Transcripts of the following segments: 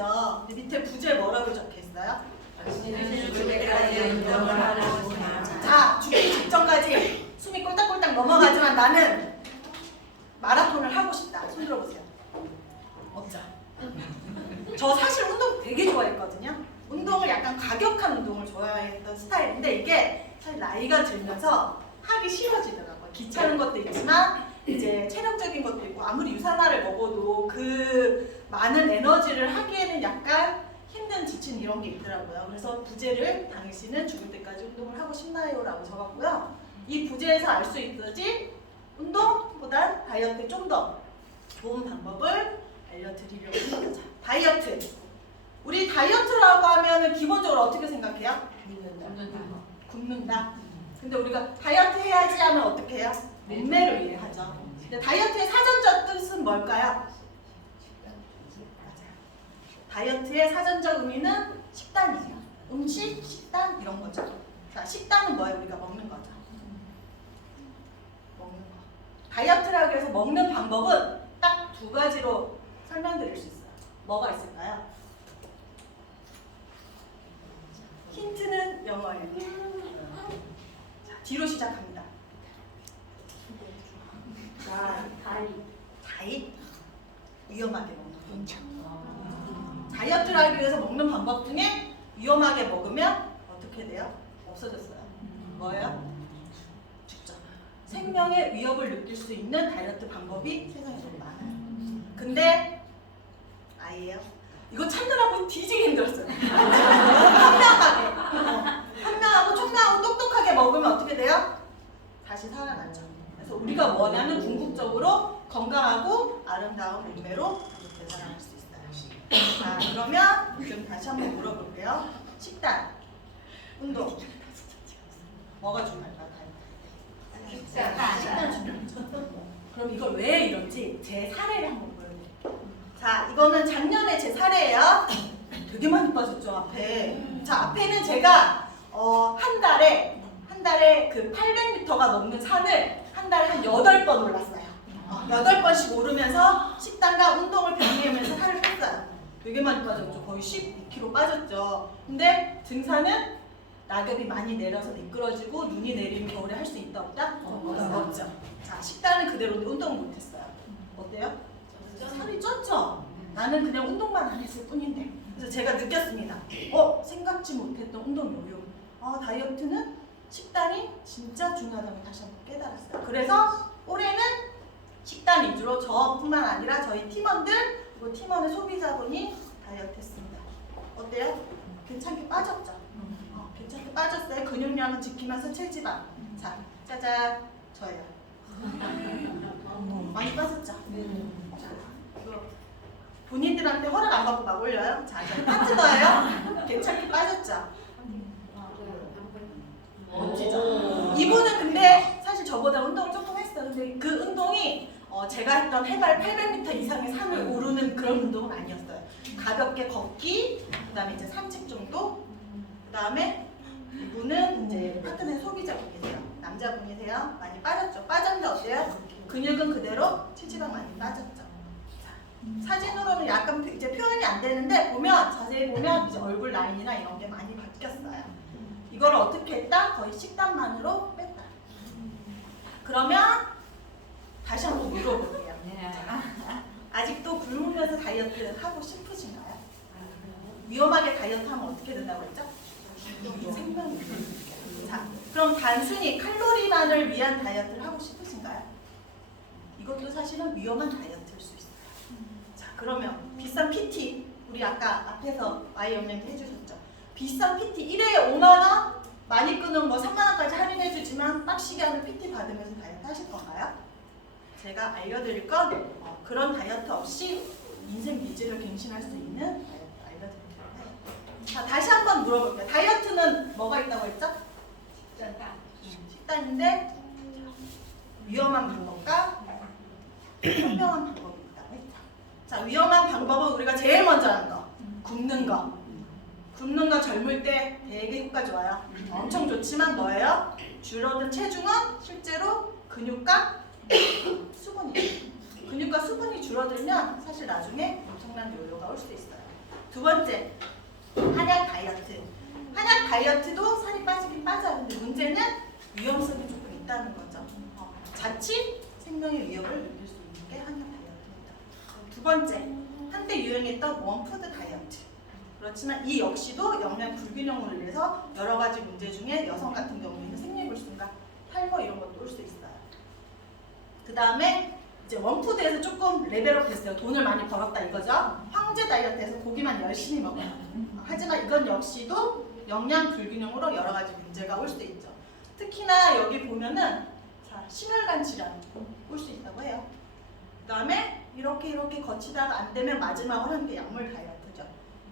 그죠? 근데 밑에 부제 뭐라고 적혀있어요? 죽을 때까지 운동을 하라고 해요. 자, 죽기 직전까지 숨이 꼴딱꼴딱 넘어가지만 나는 마라톤을 하고 싶다. 손 들어보세요. 없죠? 저 사실 운동 되게 좋아했거든요. 운동을 약간 과격한 운동을 좋아했던 스타일인데 이게 사실 나이가 들면서 하기 싫어지더라고요. 귀찮은 것도 있지만 이제 체력적인 것도 있고 아무리 유산화를 먹어도 그 많은 에너지를 하기에는 약간 힘든 지친 이런 게 있더라고요. 그래서 부제를 당신은 죽을 때까지 운동을 하고 싶나요? 라고 적었고요. 이 부제에서 알 수 있듯이 운동보단 다이어트에 좀 더 좋은 방법을 알려드리려고 합니다. 다이어트. 우리 다이어트라고 하면은 기본적으로 어떻게 생각해요? 굶는다. 근데 우리가 다이어트 해야지 하면 어떻게 해요? 몸매를 위해 하죠. 근데 다이어트의 사전적 뜻은 뭘까요? 다이어트의 사전적 의미는 식단이에요. 음식, 식단 이런 거죠. 자, 식단은 뭐예요? 우리가 먹는 거죠. 먹는 거. 다이어트라고 해서 먹는 방법은 딱 두 가지로 설명드릴 수 있어요. 뭐가 있을까요? 힌트는 영어예요. 자, 뒤로 시작합니다. 자, 다이. 위험하게 먹는 거. 다이어트를 하기 위해서 먹는 방법 중에 위험하게 먹으면 어떻게 돼요? 없어졌어요. 뭐예요? 죽죠. 생명의 위협을 느낄 수 있는 다이어트 방법이 세상에 너무 많아요. 근데 아이예요. 이거 찾느라고 뒤지게 힘들었어요. 현명하고 총명하고 똑똑하게 먹으면 어떻게 돼요? 다시 살아나죠. 그래서 우리가 원하는 궁극적으로 건강하고 아름다운 몸매로 되살아날 수 있어요. 자, 그러면 좀 다시 한번 물어볼게요. 식단, 운동, 뭐가 중요할까요? 식단 중요하죠. 그럼 이걸 왜 이런지 제 사례를 한번 보여드릴게요. 자, 이거는 작년에 제 사례예요. 되게 많이 빠졌죠, 앞에. 자, 앞에는 제가 한 달에 그 800m가 넘는 산을 한 달에 한 8번 올랐어요. 8번씩 오르면서 식단과 운동을 병행하면서 살을 뺐어요. 되게 많이 빠졌죠. 거의 12kg 빠졌죠. 근데 등산은 낙엽이 많이 내려서 미끄러지고 눈이 내리면 겨울에 할 수 있다 없다? 없죠. 자, 식단은 그대로인데 운동을 못했어요. 어때요? 살이 쪘죠? 나는 그냥 운동만 안 했을 뿐인데. 그래서 제가 느꼈습니다. 생각지 못했던 운동 요요. 다이어트는 식단이 진짜 중요하다는 걸 다시 한번 깨달았어요. 그래서 올해는 식단 위주로 저뿐만 아니라 저희 팀원들 그리고 팀원의 소비자분이 다이어트 했습니다. 어때요? 괜찮게 빠졌죠? 괜찮게 빠졌어요. 근육량은 지키면서 체지방. 자, 짜잔. 저예요. 많이 빠졌죠? 자, 이거 본인들한테 허락 안 받고 막 올려요. 자, 저는 파트너예요. 괜찮게 빠졌죠? 멋지죠? 이분은 근데 사실 저보다 운동을 조금 했어요. 근데 그 운동이 제가 했던 해발 800m 이상의 산을 오르는 그런 운동은 아니었어요. 가볍게 걷기, 그 다음에 이제 산책 정도, 그 다음에 이분은 이제 파트너의 소비자분이세요. 남자분이세요. 많이 빠졌죠? 빠졌는데 어때요? 근육은 그대로, 체지방 많이 빠졌죠? 자, 사진으로는 약간 이제 표현이 안 되는데 자세히 보면 이제 얼굴 라인이나 이런 게 많이 바뀌었어요. 이걸 어떻게 했다? 거의 식단만으로 뺐다. 그러면 다시 한번 물어볼게요. 아직도 굶으면서 다이어트 하고 싶으신가요? 위험하게 다이어트 하면 어떻게 된다고 했죠? 생명이. 자, 그럼 단순히 칼로리만을 위한 다이어트를 하고 싶으신가요? 이것도 사실은 위험한 다이어트일 수 있어요. 자, 그러면 비싼 PT, 우리 아까 앞에서 Y 영양제 해주셨죠? 비싼 PT 1회에 5만원, 많이 끊으면 뭐 3만원까지 할인해주지만 빡시게 하는 PT 받으면서 다이어트 하실 건가요? 제가 알려드릴 건 그런 다이어트 없이 인생 미지를 갱신할 수 있는 다이어트 알려드릴게요. 자, 다시 한번 물어볼게요. 다이어트는 뭐가 있다고 했죠? 식단인데 위험한 방법과 현명한 방법이 있다고 했죠. 자, 위험한 방법은 우리가 제일 먼저 하는 거, 굶는 거. 굶는 거 젊을 때 되게 효과 좋아요. 엄청 좋지만 뭐예요? 줄어든 체중은 실제로 근육과 수분이에요. 근육과 수분이 줄어들면 사실 나중에 엄청난 요요가 올 수 있어요. 두 번째, 한약 다이어트. 한약 다이어트도 살이 빠지긴 빠져요. 근데 문제는 위험성이 조금 있다는 거죠. 자칫 생명의 위협을 느낄 수 있는 게 한약 다이어트입니다. 두 번째, 한때 유행했던 원푸드 다이어트. 그렇지만 이 역시도 영양 불균형으로 인해서 여러 가지 문제 중에 여성 같은 경우에는 생리불순과 탈모 이런 것도 올 수 있어요. 그 다음에 이제 원푸드에서 조금 레벨업 됐어요. 돈을 많이 벌었다 이거죠. 황제 다이어트에서 고기만 열심히 먹어요. 하지만 이건 역시도 영양 불균형으로 여러 가지 문제가 올 수 있죠. 특히나 여기 보면은 자, 심혈관 질환 올 수 있다고 해요. 그 다음에 이렇게 거치다가 안 되면 마지막으로 하는 게 약물 다이어트죠.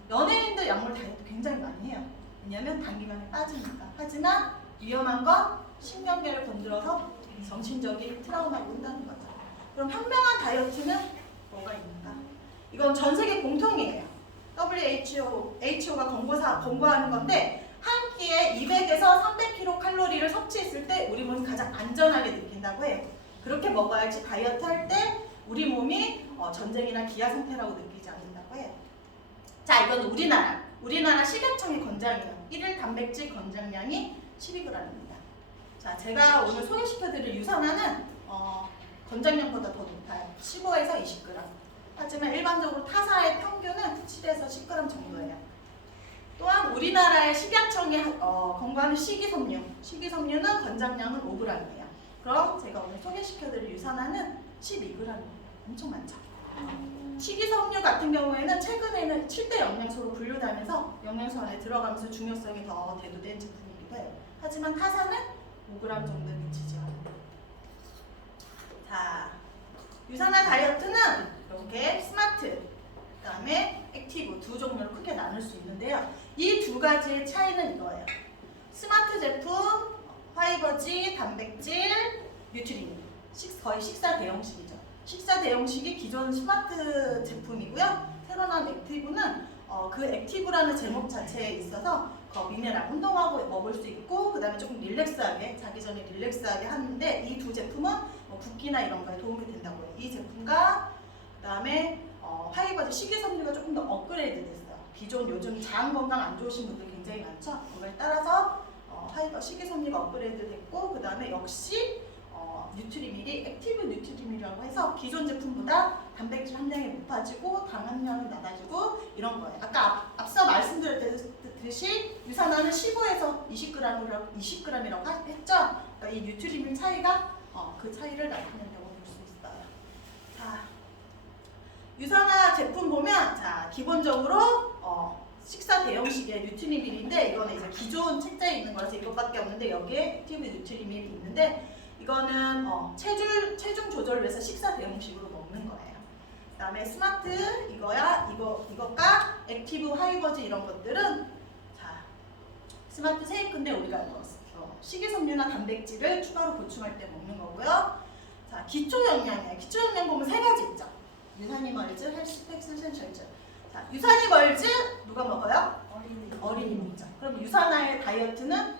연예인들 약물 다이어트 굉장히 많이 해요. 왜냐면 단기간에 빠지니까. 하지만 위험한 건 신경계를 건드려서 정신적인 트라우마가 온다는 거죠. 그럼 현명한 다이어트는 뭐가 있는가? 이건 전 세계 공통이에요. WHO가 권고하는 건데 한 끼에 200에서 300kcal 섭취했을 때 우리 몸이 가장 안전하게 느낀다고 해요. 그렇게 먹어야지 다이어트 할 때 우리 몸이 전쟁이나 기아 상태라고 느끼지 않는다고 해요. 자, 이건 우리나라 식약청의 권장이에요. 1일 단백질 권장량이 12g입니다. 자, 제가 오늘 소개시켜드릴 유산화는 권장량보다 더 높아요. 15에서 20g. 하지만 일반적으로 타사의 평균은 7에서 10g 정도예요. 또한 우리나라의 식약청이 권고하는 식이섬유는 권장량은 5g이에요. 그럼 제가 오늘 소개시켜드릴 유산화는 12g입니다. 엄청 많죠? 식이섬유 같은 경우에는 최근에는 7대 영양소로 분류되면서 영양소 안에 들어가면서 중요성이 더 대두된 제품이기도 해요. 하지만 타사는 5g 정도 미치죠. 자, 유산화 다이어트는 이렇게 스마트, 그 다음에 액티브 두 종류로 크게 나눌 수 있는데요. 이 두 가지의 차이는 이거예요. 스마트 제품, 파이버지, 단백질, 뉴트리민. 거의 식사 대용식이죠. 식사 대용식이 기존 스마트 제품이고요. 새로 나온 액티브는 그 액티브라는 제목 자체에 있어서 미네랄, 운동하고 먹을 수 있고 그 다음에 조금 릴렉스하게, 자기 전에 릴렉스하게 하는데 이 두 제품은 붓기나 이런 거에 도움이 된다고 해요. 이 제품과 그 다음에 파이버지 식이섬유가 조금 더 업그레이드 됐어요. 기존 요즘 장 건강 안 좋으신 분들 굉장히 많죠. 그거에 따라서 파이버 식이섬유가 업그레이드 됐고 그 다음에 역시 뉴트리밀이 액티브 뉴트리밀이라고 해서 기존 제품보다 단백질 함량이 높아지고 당 함량이 낮아지고 이런 거예요. 아까 앞서 말씀드렸듯이 유산화는 15에서 20g이라고 했죠. 그러니까 이 뉴트리밀 차이가 그 차이를 나타낸다고 볼 수 있어요. 자, 유산화 제품 보면 자 기본적으로 식사 대용식의 뉴트리밀인데 이거는 이제 기존 책자에 있는 거라서 이것밖에 없는데 여기에 액티브 뉴트리밀이 있는데 이거는 체중 조절을 위해서 식사 대용식으로 먹는 거예요. 그 다음에 스마트 이것과 액티브 하이버즈 이런 것들은 자 스마트 쉐이크인데 우리가 식이섬유나 단백질을 추가로 보충할 때 먹는 거고요. 자 기초 영양이에요. 기초 영양 보면 세 가지 있죠. 유산이 멀즈, 헬스팩, 센셜즈. 자 유산이 멀즈 누가 먹어요? 어린이 먹죠. 그럼 유산화의 다이어트는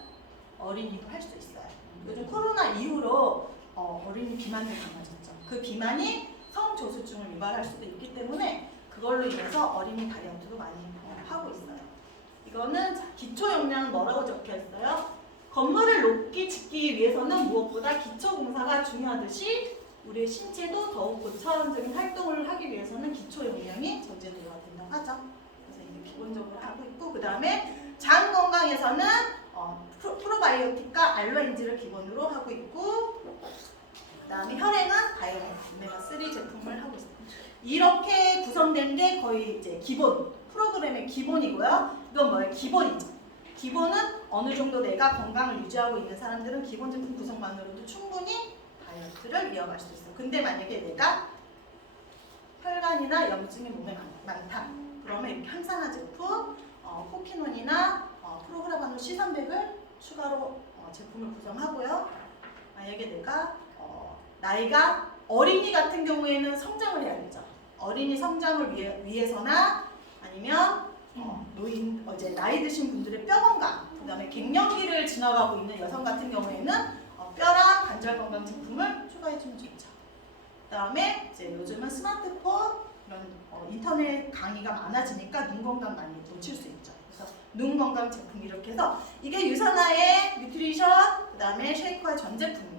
어린이도 할 수 있어요. 요즘 코로나 이후로 어린이 비만이 많아졌죠. 그 비만이 성조수증을 유발할 수도 있기 때문에 그걸로 인해서 어린이 다이어트도 많이 하고 있어요. 이거는 기초 영양은 뭐라고 적혀 있어요? 건물을 높이 짓기 위해서는 무엇보다 기초 공사가 중요하듯이 우리의 신체도 더욱 고차원적인 활동을 하기 위해서는 기초 영양이 전제되어야 된다고 하죠. 그래서 이게 기본적으로 하고 있고 그 다음에 장 건강에서는 프로바이오틱과 알로엔지를 기본으로 하고 있고 그 다음에 혈액은 다이어트 오메가3 제품을 하고 있습니다. 이렇게 구성된 게 거의 이제 기본 프로그램의 기본이고요. 이건 뭐예요? 기본이죠. 기본은 어느 정도 내가 건강을 유지하고 있는 사람들은 기본 제품 구성만으로도 충분히 다이어트를 이어갈 수 있어요. 근데 만약에 내가 혈관이나 염증이 몸에 많다. 그러면 이렇게 항산화 제품, 포키논이나 프로그라바놀 C300을 추가로 제품을 구성하고요. 만약에 내가 나이가 어린이 같은 경우에는 성장을 해야 되죠. 어린이 성장을 위해서나 아니면 노인 이제 나이 드신 분들의 뼈 건강, 그다음에 갱년기를 지나가고 있는 여성 같은 경우에는 뼈랑 관절 건강 제품을 추가해 주면 좋죠. 그다음에 이제 요즘은 스마트폰, 이런 인터넷 강의가 많아지니까 눈 건강 많이 놓칠 수 있죠. 그래서 눈 건강 제품 이렇게 해서 이게 유산화의 뉴트리션, 그다음에 쉐이크와 전 제품이에요.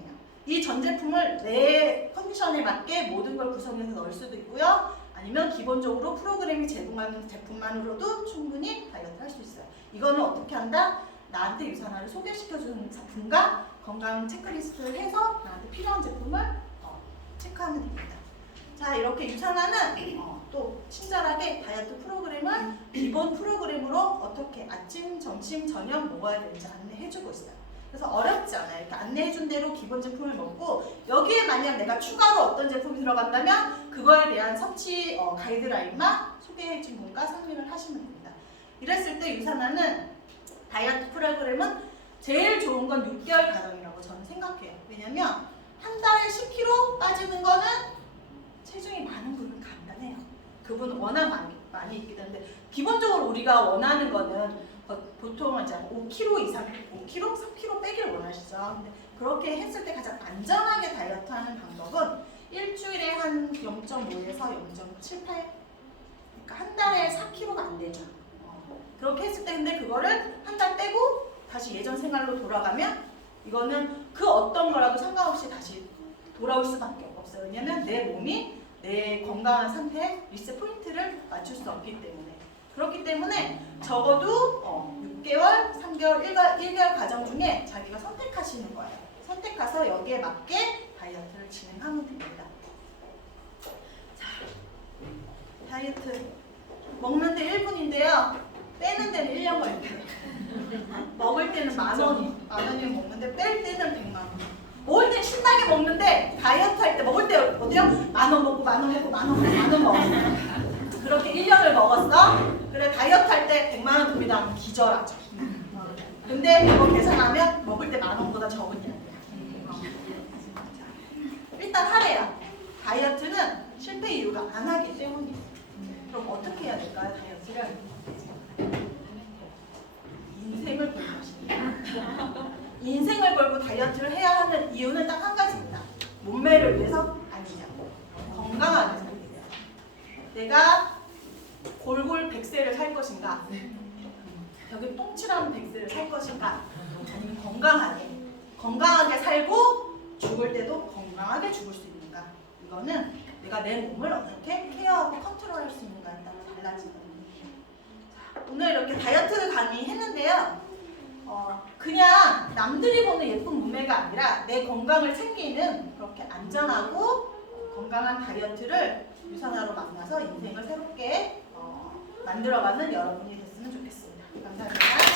이 전 제품을 내 컨디션에 맞게 모든 걸 구성해서 넣을 수도 있고요. 아니면 기본적으로 프로그램이 제공하는 제품만으로도 충분히 다이어트 할 수 있어요. 이거는 어떻게 한다? 나한테 유산화를 소개시켜주는 제품과 건강 체크리스트를 해서 나한테 필요한 제품을 체크하면 됩니다. 자, 이렇게 유산화는 또 친절하게 다이어트 프로그램을 기본 프로그램으로 어떻게 아침, 점심, 저녁 먹어야 되는지 안내해주고 있어요. 그래서 어렵지 않아요. 이렇게 안내해준 대로 기본 제품을 먹고 여기에 만약 내가 추가로 어떤 제품이 들어간다면 그거에 대한 섭취 가이드라인만 소개해준 분과 상의를 하시면 됩니다. 이랬을 때 유산화는 다이어트 프로그램은 제일 좋은 건 6개월 과정이라고 저는 생각해요. 왜냐면 한 달에 10kg 빠지는 거는 체중이 많은 분은 간단해요. 그분은 워낙 많이 있기 때문에 기본적으로 우리가 원하는 거는 보통 이제 5kg 이상, 5kg, 3kg 빼기를 원하시죠. 근데 그렇게 했을 때 가장 안전하게 다이어트하는 방법은 일주일에 한 0.5에서 0.78, 그러니까 한 달에 4kg가 안 되죠. 그렇게 했을 때 근데 그거를 한 달 빼고 다시 예전 생활로 돌아가면 이거는 그 어떤 거라도 상관없이 다시 돌아올 수밖에 없어요. 왜냐면 내 몸이 내 건강한 상태에 리셋 포인트를 맞출 수 없기 때문에. 그렇기 때문에 적어도 6개월, 3개월, 1개월 과정 중에 자기가 선택하시는 거예요. 선택해서 여기에 맞게 다이어트를 진행하면 됩니다. 자, 다이어트 먹는데 1분인데요. 빼는 데는 1년 걸려요. 먹을 때는 만 원이면 먹는데 뺄 때는 100만 원. 먹을 때 신나게 먹는데 다이어트 할 때 먹을 때 어때요? 10,000원 먹고 10,000원 먹고 10,000원 먹었어. 그렇게 1년을 먹었어. 그래 다이어트 할 때 100만 원 돈이 나오면 기절하죠. 근데 이거 계산하면 먹을 때 10,000원보다 적은 양이야. 일단 하래요. 다이어트는 실패 이유가 안 하기 때문이에요. 그럼 어떻게 해야 될까요? 다이어트를 인생을 걸고 하십니다. 인생을 걸고 다이어트를 해야 하는 이유는 딱 한 가지입니다. 몸매를 위해서 아니냐고. 건강하게 살기 위해서. 내가 골골 100세를 살 것인가? 여기 똥칠하는 100세를 살 것인가? 아니면 건강하게 살고 죽을 때도 건강하게 죽을 수 있는가? 이거는 내가 내 몸을 어떻게 케어하고 컨트롤할 수 있는가에 따라 달라지거든요. 오늘 이렇게 다이어트 강의 했는데요. 그냥 남들이 보는 예쁜 몸매가 아니라 내 건강을 챙기는 그렇게 안전하고 건강한 다이어트를 유산화로 만나서 인생을 새롭게 만들어가는 여러분이 됐으면 좋겠습니다. 감사합니다.